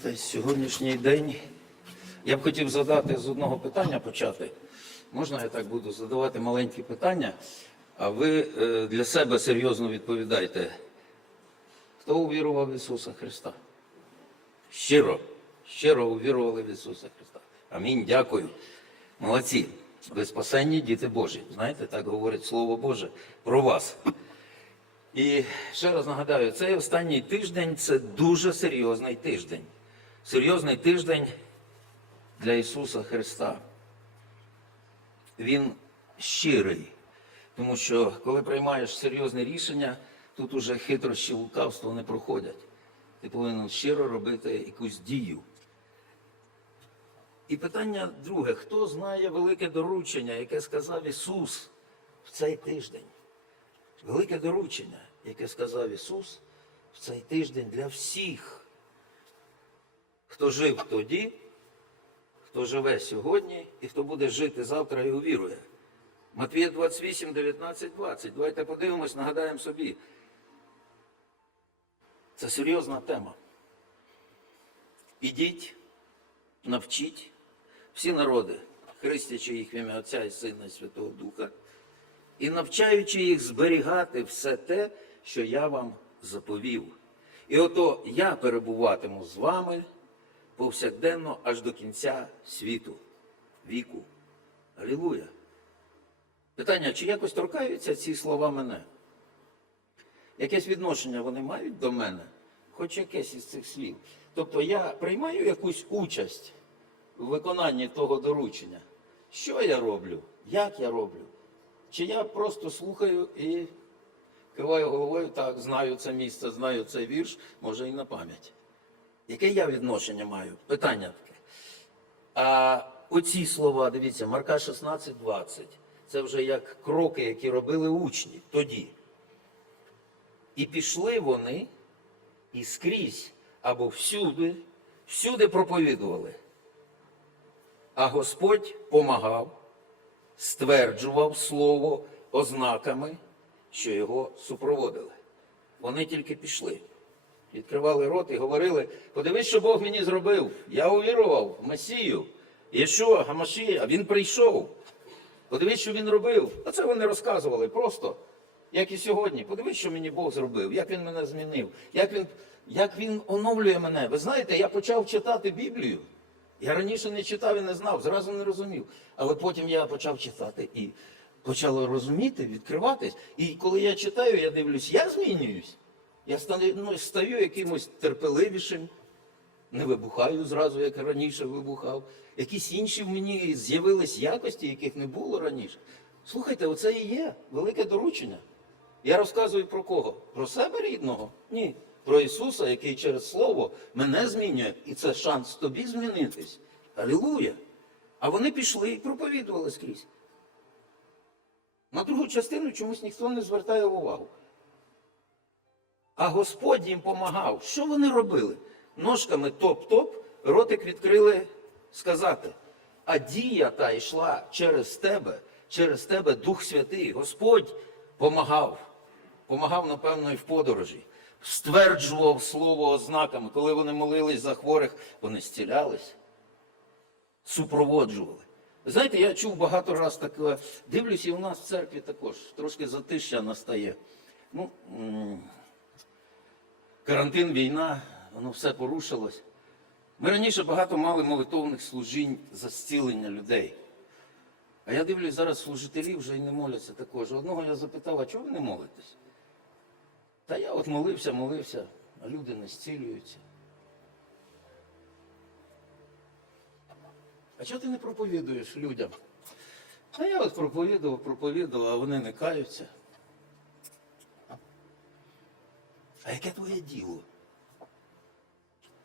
Знаєте, сьогоднішній день я б хотів задати з одного питання почати. Можна я так буду задавати маленькі питання, а ви е, для себе серйозно відповідайте. Хто увірував в Ісуса Христа? Щиро, щиро увірували в Ісуса Христа. Амінь, дякую. Молодці. Ви спасенні діти Божі. Знаєте, так говорить Слово Боже про вас. І ще раз нагадаю, цей останній тиждень це дуже серйозний тиждень. Серйозний тиждень для Ісуса Христа. Він щирий. Тому що коли приймаєш серйозне рішення, тут уже хитрощі лукавство не проходять. Ти повинен щиро робити якусь дію. І питання друге: хто знає велике доручення, яке сказав Ісус в цей тиждень? Велике доручення, яке сказав Ісус в цей тиждень для всіх, хто жив тоді, хто живе сьогодні і хто буде жити завтра і увірує. Матвія 28, 19, 20. Давайте подивимось, нагадаємо собі. Це серйозна тема. Ідіть, навчіть всі народи, хрестячи їх в ім'я Отця і Сина і Святого Духа, і навчаючи їх зберігати все те, що я вам заповів. І ото я перебуватиму з вами повсякденно аж до кінця світу, віку. Алілуя! Питання, чи якось торкаються ці слова мене? Якесь відношення вони мають до мене, хоч якесь із цих слів. Тобто я приймаю якусь участь в виконанні того доручення. Що я роблю? Як я роблю? Чи я просто слухаю і киваю головою, так, знаю це місце, знаю цей вірш, може і на пам'ять. Яке я відношення маю? Питання таке. А оці слова, дивіться, Марка 16, 20. Це вже як кроки, які робили учні тоді. І пішли вони і скрізь або всюди, всюди проповідували. А Господь помагав, стверджував слово ознаками, що його супроводили. Вони тільки пішли, відкривали рот і говорили: подивись, що Бог мені зробив. Я увірував в Месію. Єшуа, Гамашія, він прийшов. Подивись, що він робив. Оце вони розказували просто, як і сьогодні. Подивись, що мені Бог зробив, як він мене змінив, як він, як він оновлює мене. Ви знаєте, я почав читати Біблію. Я раніше не читав і не знав, зразу не розумів. Але потім я почав читати і почало розуміти, відкриватись. І коли я читаю, я дивлюсь, я змінююсь. Я стаю, ну, стаю якимось терпеливішим, не вибухаю зразу, як раніше вибухав. Якісь інші в мені з'явились якості, яких не було раніше. Слухайте, оце і є велике доручення. Я розказую про кого? Про себе рідного? Ні. Про Ісуса, який через Слово мене змінює, і це шанс тобі змінитись. Алілуя! А вони пішли і проповідували скрізь. На другу частину чомусь ніхто не звертає увагу. А Господь їм помагав. Що вони робили? Ножками топ-топ, ротик відкрили сказати. А дія та йшла через тебе, через тебе Дух Святий. Господь помагав. Помагав, напевно, і в подорожі. Стверджував слово ознаками. Коли вони молились за хворих, вони зцілялись, супроводжували. Знаєте, я чув багато раз таке, дивлюсь, і у нас в церкві також трошки затища настає. Ну, карантин, війна, воно все порушилось. Ми раніше багато мали молитовних служінь за зцілення людей. А я дивлюсь, зараз служителі вже й не моляться також. Одного я запитав, а чого ви не молитесь? Та я от молився, молився, а люди не зцілюються. А чого ти не проповідуєш людям? А я от проповідував, проповідував, а вони не каються. А яке твоє діло?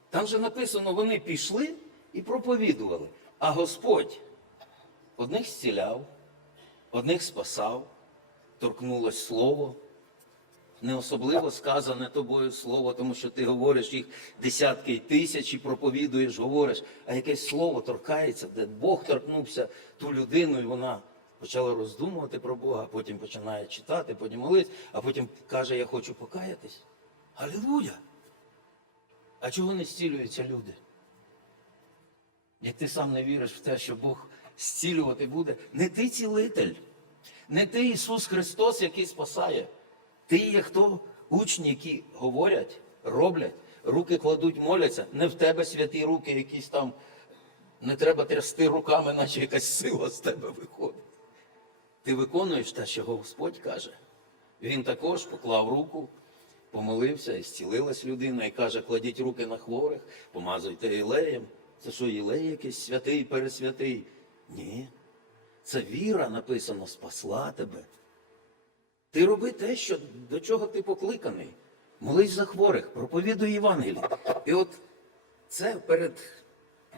Там же написано, вони пішли і проповідували. А Господь одних зціляв, одних спасав, торкнулось слово. Не особливо сказане тобою слово, тому що ти говориш їх десятки й тисячі, проповідуєш, говориш, а якесь слово торкається, де Бог торкнувся ту людину, і вона почала роздумувати про Бога, потім починає читати, потім молитися, а потім каже, я хочу покаятись. Алілуя! А чого не зцілюються люди? Як ти сам не віриш в те, що Бог зцілювати буде, не ти цілитель, не ти Ісус Христос, який спасає. Ти є хто? Учні, які говорять, роблять, руки кладуть, моляться. Не в тебе святі руки, якісь там не треба трясти руками, наче якась сила з тебе виходить. Ти виконуєш те, що Господь каже. Він також поклав руку, помолився, і зцілилась людина, і каже, кладіть руки на хворих, помазуйте ілеєм. Це що, ілей якийсь святий, пересвятий? Ні. Це віра написано, спасла тебе. Ти роби те, що, до чого ти покликаний. Молись за хворих, проповідуй Євангеліє. І от це перед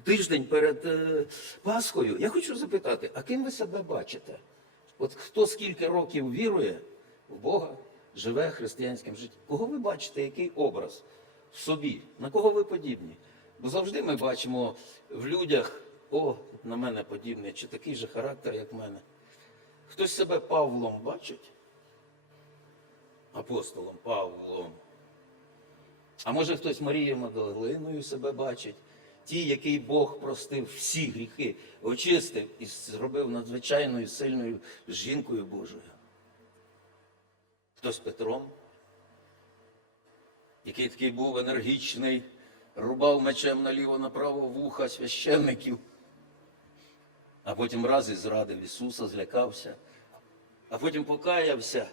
тиждень перед е, Пасхою. Я хочу запитати, а ким ви себе бачите? От хто скільки років вірує в Бога, живе християнським життям? Кого ви бачите, який образ в собі? На кого ви подібні? Бо завжди ми бачимо в людях, о, на мене подібний, чи такий же характер, як в мене. Хтось себе Павлом бачить? Апостолом Павлом. А може хтось Марією Магдалиною себе бачить, ті, який Бог простив всі гріхи, очистив і зробив надзвичайною сильною жінкою Божою. Хтось Петром, який такий був енергічний, рубав мечем наліво направо вуха священників, а потім раз і зрадив Ісуса, злякався, а потім покаявся,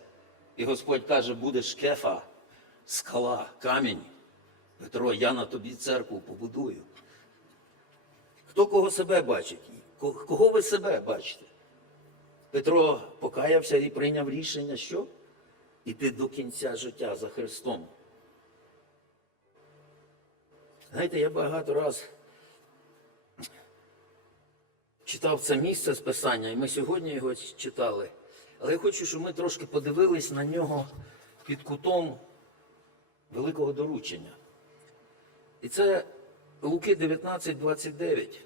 і Господь каже, будеш кефа, скала, камінь. Петро, я на тобі церкву побудую. Хто кого себе бачить? Кого ви себе бачите? Петро покаявся і прийняв рішення, що? Іти до кінця життя за Христом. Знаєте, я багато раз читав це місце з Писання, і ми сьогодні його читали. Але я хочу, щоб ми трошки подивились на нього під кутом великого доручення. І це Луки 19, 29.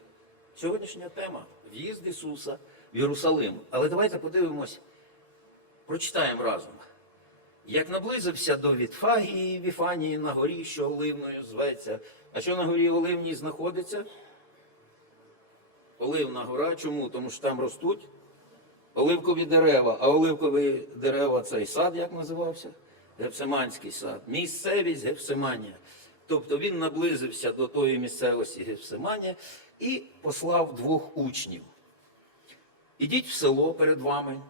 Сьогоднішня тема в'їзд Ісуса в Єрусалим. Але давайте подивимось, прочитаємо разом. Як наблизився до Вітфагії, Віфанії на горі, що Оливною зветься. А що на горі Оливній знаходиться? Оливна гора. Чому? Тому що там ростуть оливкові дерева. А оливкові дерева цей сад, як називався? Гефсиманський сад. Місцевість Гефсиманія. Тобто він наблизився до тої місцевості Гефсиманія і послав двох учнів. Ідіть в село перед вами.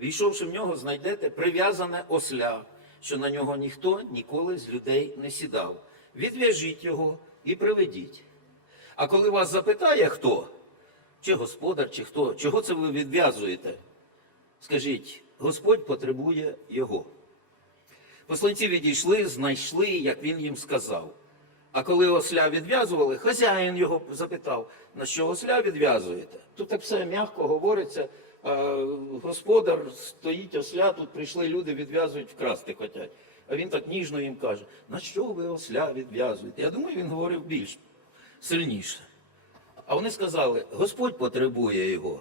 Війшовши в нього, знайдете прив'язане осля, що на нього ніхто ніколи з людей не сідав. Відв'яжіть його і приведіть. А коли вас запитає хто, чи господар, чи хто, чого це ви відв'язуєте? Скажіть, Господь потребує його. Посланці відійшли, знайшли, як він їм сказав. А коли осля відв'язували, хазяїн його запитав, на що осля відв'язуєте? Тут так все м'яко говориться. Господар стоїть осля, тут прийшли люди, відв'язують, вкрасти хотять. А він так ніжно їм каже: на що ви осля відв'язуєте? Я думаю, він говорив більш сильніше. А вони сказали, Господь потребує його.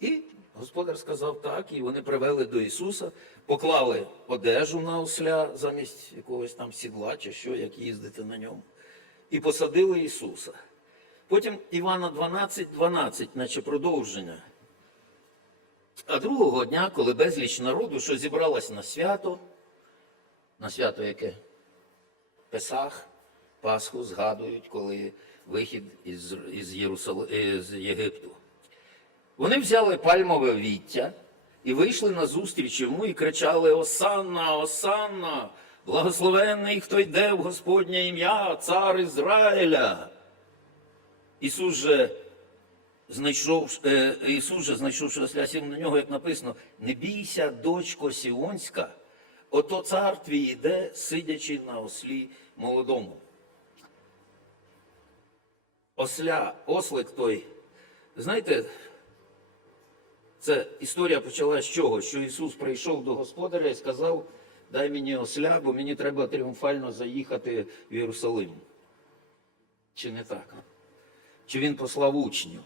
І господар сказав так, і вони привели до Ісуса, поклали одежу на осля замість якогось там сідла чи що, як їздити на ньому, і посадили Ісуса. Потім Івана 12, 12, наче продовження. А другого дня, коли безліч народу, що зібралась на свято, на свято яке? Песах, Пасху згадують, коли вихід із, із, Єрусал... із Єгипту. Вони взяли пальмове віття і вийшли на зустріч йому і кричали: Осанна, Осанна, благословенний, хто йде в Господнє ім'я, цар Ізраїля. Ісус же, знайшов, е, Ісус же, знайшовши осля, сів на нього, як написано, не бійся, дочко Сіонська, ото цар твій іде, сидячи на ослі молодому. Осля, ослик той, знаєте, це історія почалася з чого? Що Ісус прийшов до господаря і сказав, дай мені осля, бо мені треба тріумфально заїхати в Єрусалим. Чи не так? Чи він послав учнів?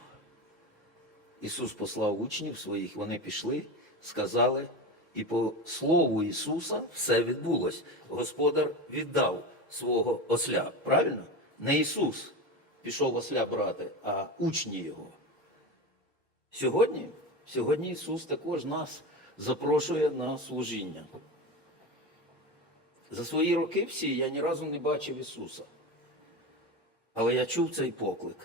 Ісус послав учнів своїх, вони пішли, сказали, і по слову Ісуса все відбулось. Господар віддав свого осля. Правильно? Не Ісус пішов осля брати, а учні Його. Сьогодні, сьогодні Ісус також нас запрошує на служіння. За свої роки всі я ні разу не бачив Ісуса. Але я чув цей поклик.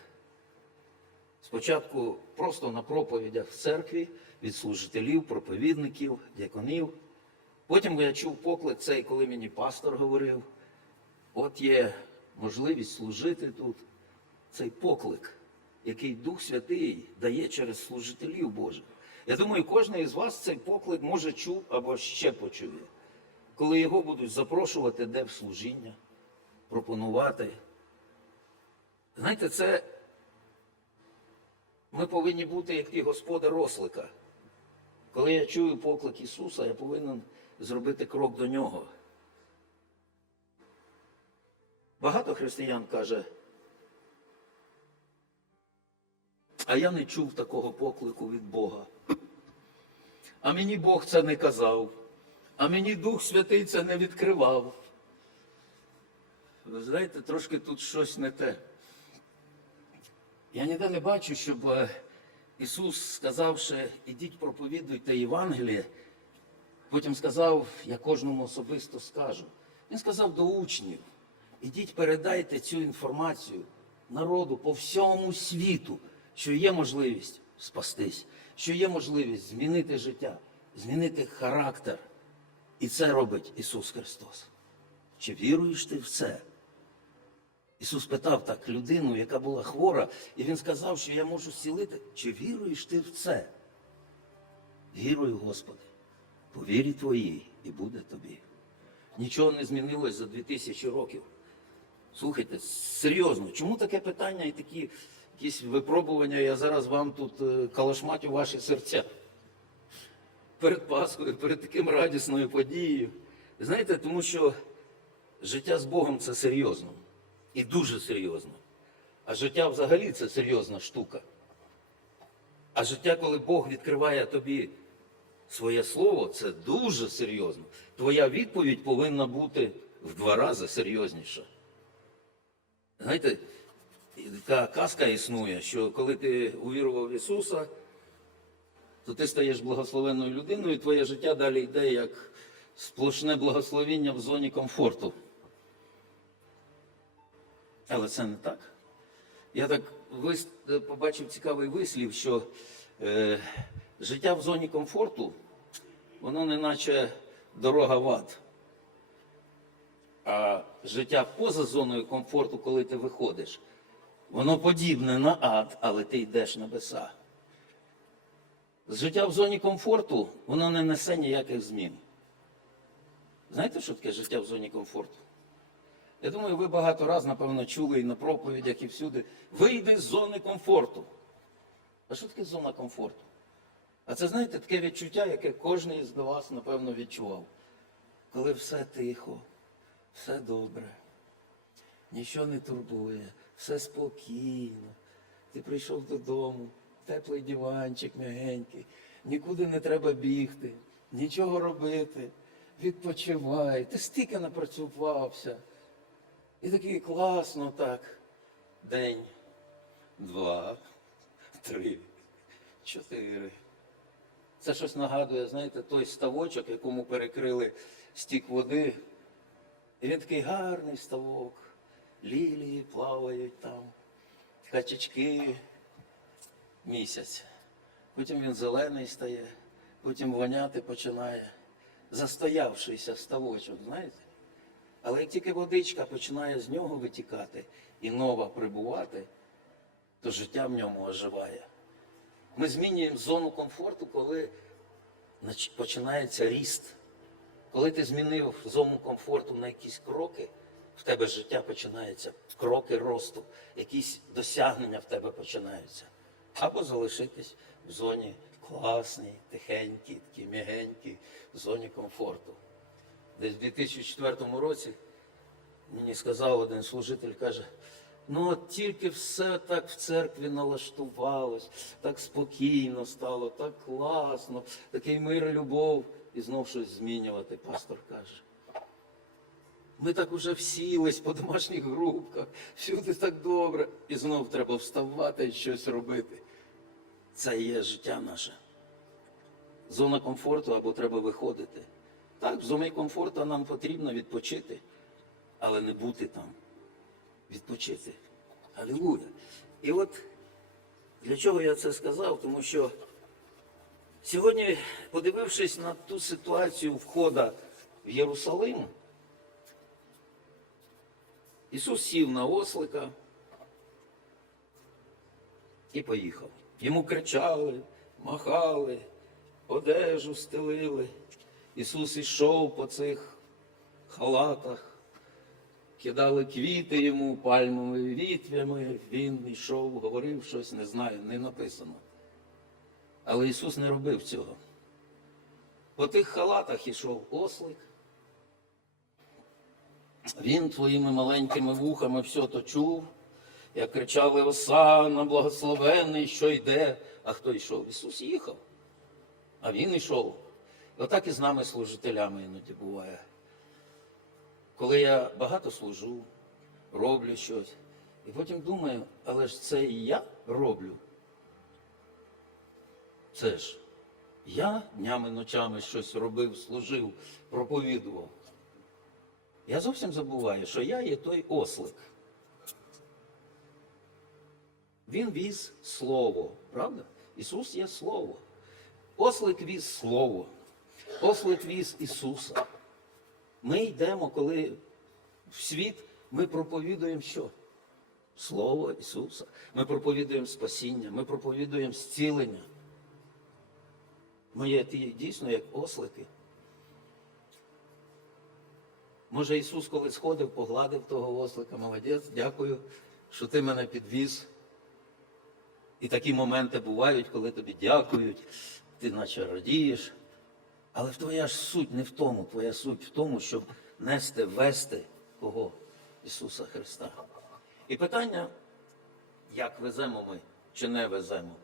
Спочатку просто на проповідях в церкві від служителів, проповідників, дяконів. Потім я чув поклик цей, коли мені пастор говорив, от є можливість служити тут. Цей поклик, який Дух Святий дає через служителів Божих. Я думаю, кожен із вас цей поклик може чув або ще почує, коли його будуть запрошувати де в служіння, пропонувати. Знаєте, це ми повинні бути як ті господар ослика. Коли я чую поклик Ісуса, я повинен зробити крок до нього. Багато християн каже, а я не чув такого поклику від Бога. А мені Бог це не казав, а мені Дух Святий це не відкривав. Ви знаєте, трошки тут щось не те. Я ніде не бачу, щоб е, Ісус, сказавши, ідіть проповідуйте Євангеліє, потім сказав, я кожному особисто скажу. Він сказав до учнів, ідіть передайте цю інформацію народу по всьому світу, що є можливість спастись, що є можливість змінити життя, змінити характер. І це робить Ісус Христос. Чи віруєш ти в це? Ісус питав так людину, яка була хвора, і Він сказав, що я можу зцілити. Чи віруєш ти в це? Вірую, Господи, по вірі твоїй і буде тобі. Нічого не змінилось за 2000 років. Слухайте, серйозно, чому таке питання і такі якісь випробування, я зараз вам тут е, калашматю ваші серця перед Пасхою, перед таким радісною подією. Знаєте, тому що життя з Богом це серйозно. І дуже серйозно. А життя взагалі це серйозна штука. А життя, коли Бог відкриває тобі своє слово, це дуже серйозно. Твоя відповідь повинна бути в два рази серйозніша. Знаєте, така казка існує, що коли ти увірував в Ісуса, то ти стаєш благословенною людиною, і твоє життя далі йде як сплошне благословіння в зоні комфорту. Але це не так. Я так вис... побачив цікавий вислів, що е, життя в зоні комфорту, воно не наче дорога в ад. А життя поза зоною комфорту, коли ти виходиш, воно подібне на ад, але ти йдеш на небеса. Життя в зоні комфорту, воно не несе ніяких змін. Знаєте, що таке життя в зоні комфорту? Я думаю, ви багато разів, напевно, чули і на проповідях, і всюди. Вийди з зони комфорту. А що таке зона комфорту? А це, знаєте, таке відчуття, яке кожен із вас, напевно, відчував. Коли все тихо, все добре, нічого не турбує, все спокійно. Ти прийшов додому, теплий диванчик м'ягенький, нікуди не треба бігти, нічого робити, відпочивай, ти стільки напрацювався. І такий класно так. День, два, три, чотири. Це щось нагадує, знаєте, той ставочок, якому перекрили стік води. І він такий гарний ставок. Лілії плавають там, качечки місяць. Потім він зелений стає, потім воняти починає. Застоявшийся ставочок, знаєте? Але як тільки водичка починає з нього витікати і нова прибувати, то життя в ньому оживає. Ми змінюємо зону комфорту, коли починається ріст. Коли ти змінив зону комфорту на якісь кроки, в тебе життя починається, кроки росту, якісь досягнення в тебе починаються. Або залишитись в зоні класній, тихенькій, такій м'ягенькій, в зоні комфорту. Десь в 2004 році мені сказав один служитель, каже, ну от тільки все так в церкві налаштувалось, так спокійно стало, так класно, такий мир і любов, і знов щось змінювати, пастор каже. Ми так уже всілись по домашніх групках, всюди так добре. І знов треба вставати і щось робити. Це є життя наше. Зона комфорту або треба виходити. Так, в зоні комфорту нам потрібно відпочити, але не бути там. Відпочити. Алілуя. І от для чого я це сказав? Тому що сьогодні, подивившись на ту ситуацію входа в Єрусалим, Ісус сів на ослика і поїхав. Йому кричали, махали, одежу стелили. Ісус ішов по цих халатах, кидали квіти йому пальмовими вітвями. Він йшов, говорив щось, не знаю, не написано. Але Ісус не робив цього. По тих халатах ішов ослик. Він твоїми маленькими вухами все то чув, як кричали Осана, благословений, що йде. А хто йшов? Ісус їхав. А він йшов. Отак і з нами, служителями, іноді буває. Коли я багато служу, роблю щось, і потім думаю, але ж це і я роблю. Це ж я днями ночами щось робив, служив, проповідував. Я зовсім забуваю, що я є той ослик. Він віз слово, правда? Ісус є слово. Ослик віз слово. Ослик віз Ісуса. Ми йдемо, коли в світ ми проповідуємо що? Слово Ісуса. Ми проповідуємо спасіння, ми проповідуємо зцілення. Ми є дійсно як ослики. Може, Ісус, коли сходив, погладив того ослика, молодець, дякую, що ти мене підвіз. І такі моменти бувають, коли тобі дякують, ти наче радієш. Але твоя ж суть не в тому, твоя суть в тому, щоб нести, вести кого? Ісуса Христа. І питання, як веземо ми чи не веземо?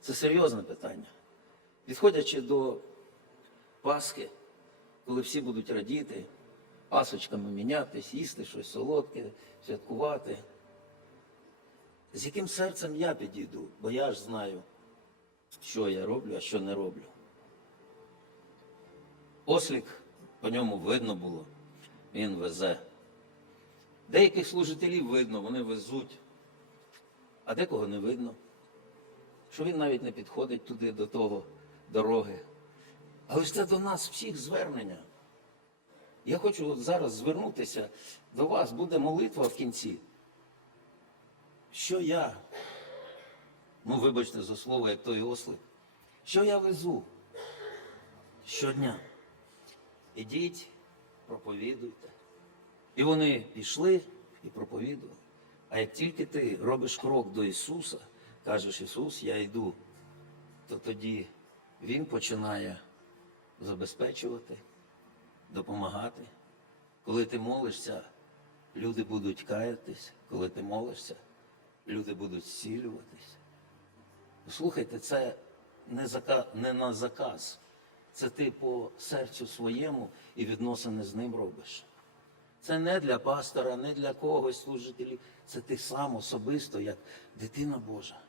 Це серйозне питання. Підходячи до Пасхи, коли всі будуть радіти, пасочками мінятись, їсти щось солодке, святкувати. З яким серцем я підійду, бо я ж знаю, що я роблю, а що не роблю. Ослік по ньому видно було, він везе. Деяких служителів видно, вони везуть, а декого не видно, що він навіть не підходить туди до того дороги. Але ж це до нас всіх звернення. Я хочу от зараз звернутися до вас, буде молитва в кінці. Що я, ну вибачте за слово, як той ослик, що я везу щодня? Ідіть, проповідуйте. І вони пішли і проповідували. А як тільки ти робиш крок до Ісуса, кажеш Ісус, я йду, то тоді Він починає забезпечувати, допомагати. Коли ти молишся, люди будуть каятись, коли ти молишся, люди будуть зцілюватись. Слухайте, це не, зака... не на заказ. Це ти по серцю своєму і відносини з ним робиш. Це не для пастора, не для когось служителів. Це ти сам особисто, як дитина Божа.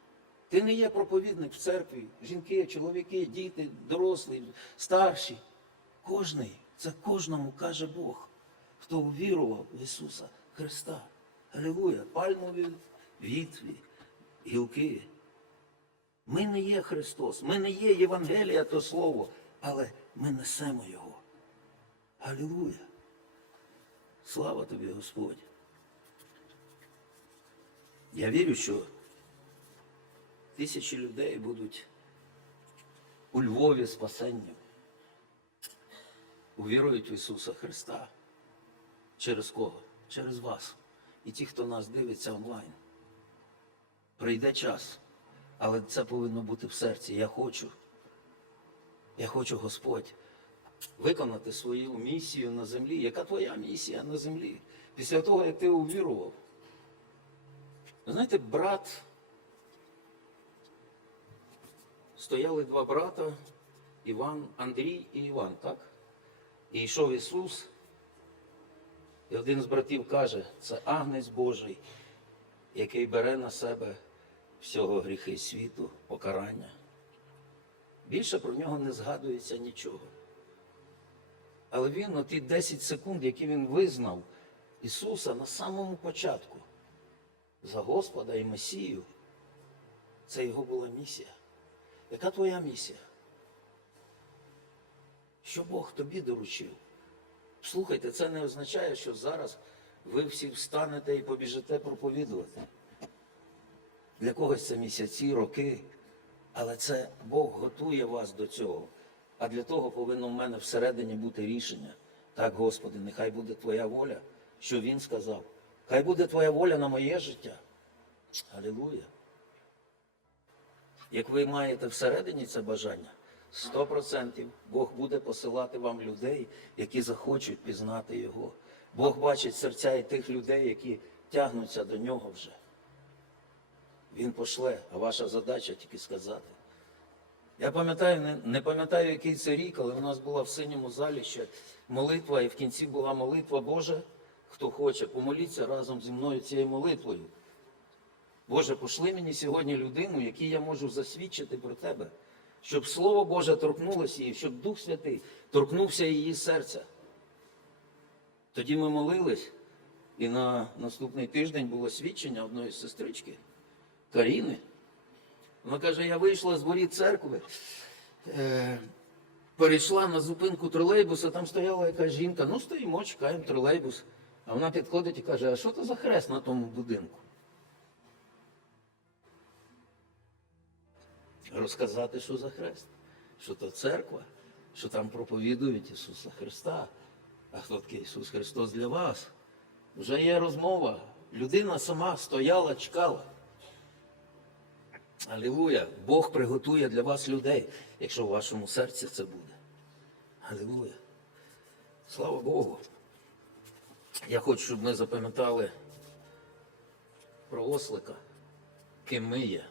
Ти не є проповідник в церкві, жінки, чоловіки, діти, дорослі, старші. Кожний, це кожному каже Бог, хто увірував в Ісуса Христа. Алілуя! Пальмові вітві, гілки. Ми не є Христос, ми не є Євангелія то Слово, але ми несемо Його. Алілуя! Слава тобі, Господь! Я вірю, що тисячі людей будуть у Львові спасенням. Увірують в Ісуса Христа. Через кого? Через вас. І ті, хто нас дивиться онлайн. Прийде час, але це повинно бути в серці. Я хочу. Я хочу, Господь, виконати свою місію на землі. Яка твоя місія на землі? Після того, як ти увірував. Знаєте, брат, стояли два брата, Іван, Андрій і Іван, так? І йшов Ісус, І один з братів каже, це агнець Божий, який бере на себе всього гріхи світу, покарання. Більше про нього не згадується нічого. Але він, оті 10 секунд, які він визнав Ісуса на самому початку за Господа і Месію, це його була місія. Яка твоя місія? Що Бог тобі доручив? Слухайте, це не означає, що зараз ви всі встанете і побіжите проповідувати. Для когось це місяці, роки, але це Бог готує вас до цього. А для того повинно в мене всередині бути рішення. Так, Господи, нехай буде Твоя воля, що Він сказав. Хай буде Твоя воля на моє життя. Алілуя. Як ви маєте всередині це бажання, 100% Бог буде посилати вам людей, які захочуть пізнати Його. Бог бачить серця і тих людей, які тягнуться до нього вже. Він пошле, а ваша задача тільки сказати. Я пам'ятаю, не, не пам'ятаю, який це рік, але у нас була в синьому залі ще молитва, і в кінці була молитва Боже, хто хоче, помоліться разом зі мною цією молитвою. Боже, пошли мені сьогодні людину, якій я можу засвідчити про тебе, щоб Слово Боже торкнулося її, щоб Дух Святий торкнувся її серця. Тоді ми молились, і на наступний тиждень було свідчення одної сестрички Каріни. Вона каже, я вийшла з воріт церкви, е, перейшла на зупинку тролейбуса, там стояла якась жінка, ну стоїмо, чекаємо тролейбус. А вона підходить і каже, а що це за хрест на тому будинку? Розказати, що за хрест, що то церква, що там проповідують Ісуса Христа. А хто такий Ісус Христос для вас? Вже є розмова. Людина сама стояла, чекала. Алілуя! Бог приготує для вас людей, якщо в вашому серці це буде. Алілуя! Слава Богу! Я хочу, щоб ми запам'ятали про ослика, ким ми є.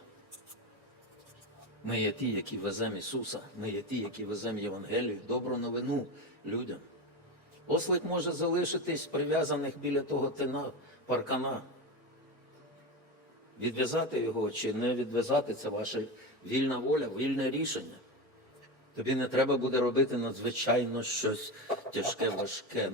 Ми є ті, які веземо Ісуса, ми є ті, які веземо Євангелію, добру новину людям. Ослик може залишитись прив'язаних біля того тина паркана. Відв'язати його чи не відв'язати це ваша вільна воля, вільне рішення. Тобі не треба буде робити надзвичайно щось тяжке, важке.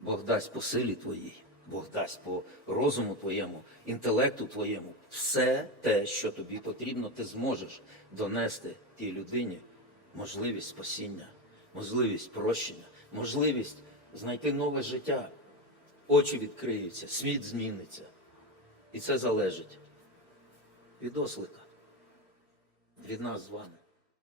Бог дасть по силі твоїй, Бог дасть по розуму твоєму, інтелекту твоєму. Все те, що тобі потрібно, ти зможеш донести тій людині можливість спасіння, можливість прощення, можливість знайти нове життя. Очі відкриються, світ зміниться. І це залежить від ослика, від нас з вами.